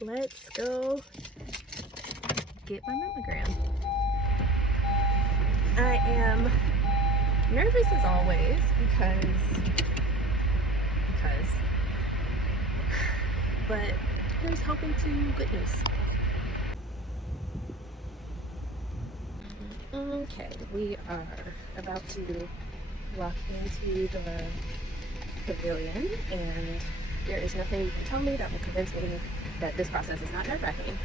let's go get my mammogram. I am nervous as always but here's hoping to good news. Okay, we are about to walk into the pavilion, and there is nothing you can tell me that will convince me that this process is not nerve-wracking.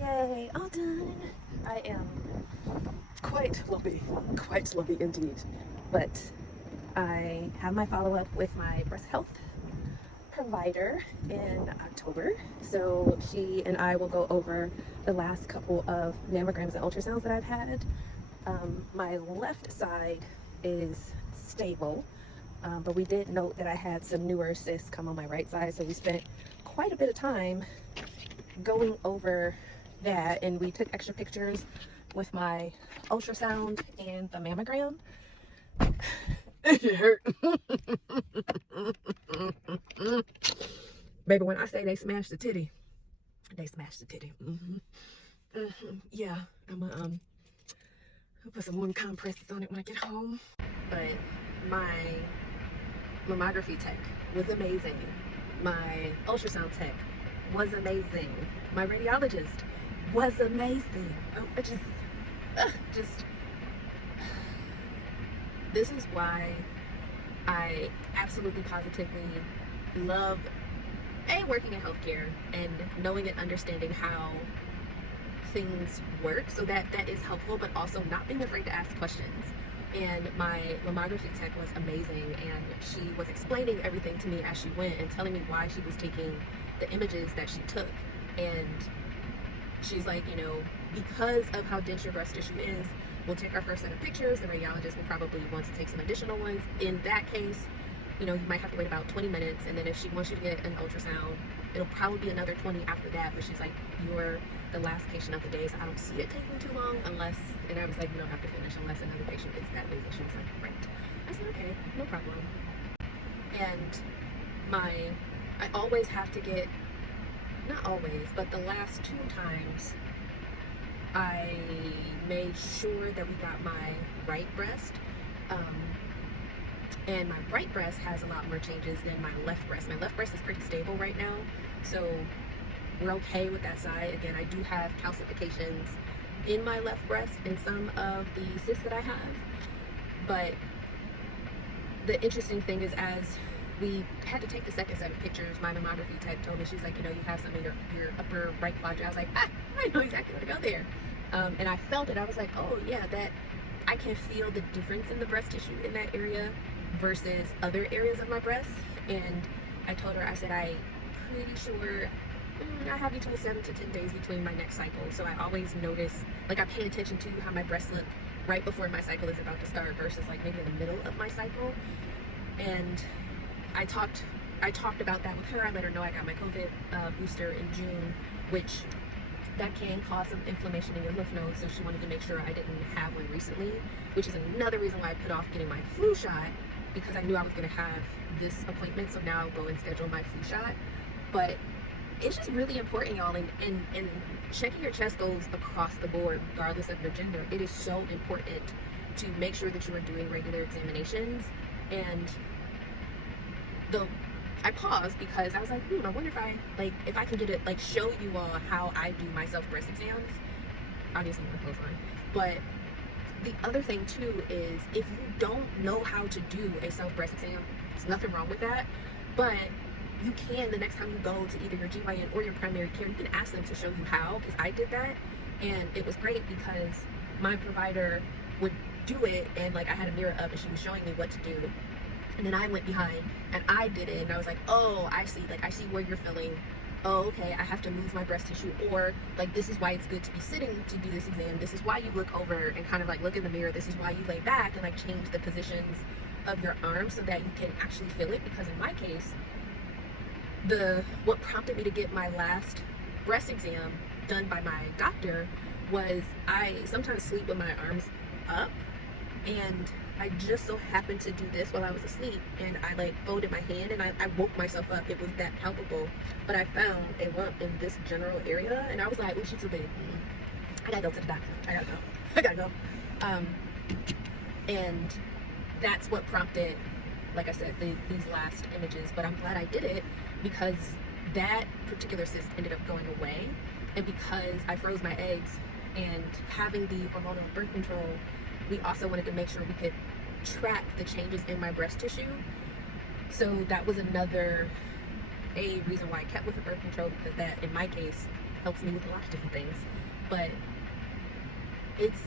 Yay, all done. I am quite slumpy indeed, but I have my follow-up with my breast health provider in October, so she and I will go over the last couple of mammograms and ultrasounds that I've had. My left side is stable, but we did note that I had some newer cysts come on my right side, so we spent quite a bit of time going over that, and we took extra pictures with my ultrasound and the mammogram. It hurt. Baby, when I say they smashed the titty, they smashed the titty. Yeah, I'm gonna put some warm compresses on it when I get home. But my mammography tech was amazing. My ultrasound tech was amazing. My radiologist was amazing. This is why I absolutely positively love working in healthcare and knowing and understanding how things work, so that is helpful, but also not being afraid to ask questions. And my mammography tech was amazing, and she was explaining everything to me as she went and telling me why she was taking the images that she took. And she's like, you know, because of how dense your breast tissue is, we'll take our first set of pictures. The radiologist will probably want to take some additional ones. In that case, you know, you might have to wait about 20 minutes, and then if she wants you to get an ultrasound, it'll probably be another 20 after that. But she's like, you're the last patient of the day, so I don't see it taking too long unless, and I was like, you don't have to finish unless another patient gets that news. And she was like, right. I said, okay, no problem. And I always have to get, not always, but the last 2 times, I made sure that we got my right breast. And my right breast has a lot more changes than my left breast. My left breast is pretty stable right now, so we're okay with that side. Again, I do have calcifications in my left breast in some of the cysts that I have. But the interesting thing is, as we had to take the second set of pictures, my mammography tech told me, she's like, you know, you have some in your upper right quadrant. I was like, I know exactly where to go there. And I felt it. I was like, oh yeah, that I can feel the difference in the breast tissue in that area versus other areas of my breast. And I told her, I said, I'm pretty sure I have between 7 to 10 days between my next cycle. So I always notice, like, I pay attention to how my breasts look right before my cycle is about to start versus like maybe in the middle of my cycle. And I talked about that with her. I let her know I got my COVID booster in June, which that can cause some inflammation in your lymph nodes. So she wanted to make sure I didn't have one recently, which is another reason why I put off getting my flu shot, because I knew I was going to have this appointment. So now I'll go and schedule my flu shot. But it's just really important, y'all, and checking your chest goes across the board regardless of your gender. It is so important to make sure that you are doing regular examinations. And I paused because I was like, I wonder if I can get it, like, show you all how I do my self breast exams. Obviously my clothes on. But the other thing too is, if you don't know how to do a self breast exam, there's nothing wrong with that. But you can, the next time you go to either your GYN or your primary care, you can ask them to show you how, because I did that. And it was great because my provider would do it, and like I had a mirror up and she was showing me what to do. And then I went behind and I did it, and I was like, oh, I see where you're feeling. Oh, okay, I have to move my breast tissue, or like, this is why it's good to be sitting to do this exam. This is why you look over and kind of like look in the mirror. This is why you lay back and like change the positions of your arms so that you can actually feel it. Because in my case, what prompted me to get my last breast exam done by my doctor was I sometimes sleep with my arms up, and I just so happened to do this while I was asleep, and I like folded my hand and I woke myself up. It was that palpable. But I found a lump in this general area, and I was like, oh, she's so big. I gotta go to the doctor. I gotta go. Um, and that's what prompted, like I said, these last images. But I'm glad I did it because that particular cyst ended up going away, and because I froze my eggs and having the hormonal birth control, we also wanted to make sure we could track the changes in my breast tissue. So that was another reason why I kept with the birth control, because that in my case helps me with a lot of different things. But it's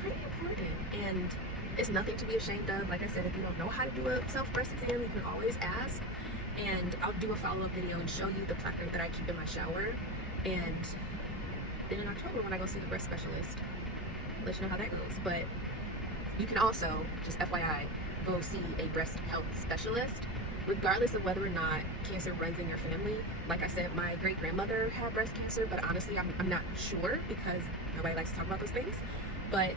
pretty important, and it's nothing to be ashamed of. Like I said, if you don't know how to do a self breast exam, you can always ask, and I'll do a follow-up video and show you the placard that I keep in my shower. And then in October, when I go see the breast specialist, I'll let you know how that goes. But you can also, just FYI, go see a breast health specialist regardless of whether or not cancer runs in your family. Like I said, my great-grandmother had breast cancer, but honestly, I'm not sure because nobody likes to talk about those things. But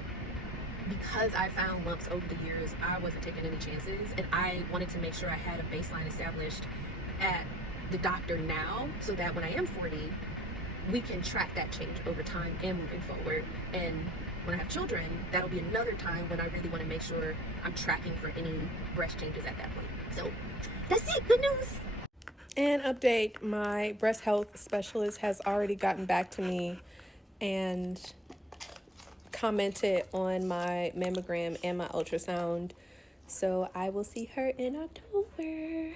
because I found lumps over the years, I wasn't taking any chances, and I wanted to make sure I had a baseline established at the doctor now, so that when I am 40, we can track that change over time and moving forward. And when I have children, that'll be another time when I really want to make sure I'm tracking for any breast changes at that point. So that's it. Good news. And update, my breast health specialist has already gotten back to me and commented on my mammogram and my ultrasound. So I will see her in October.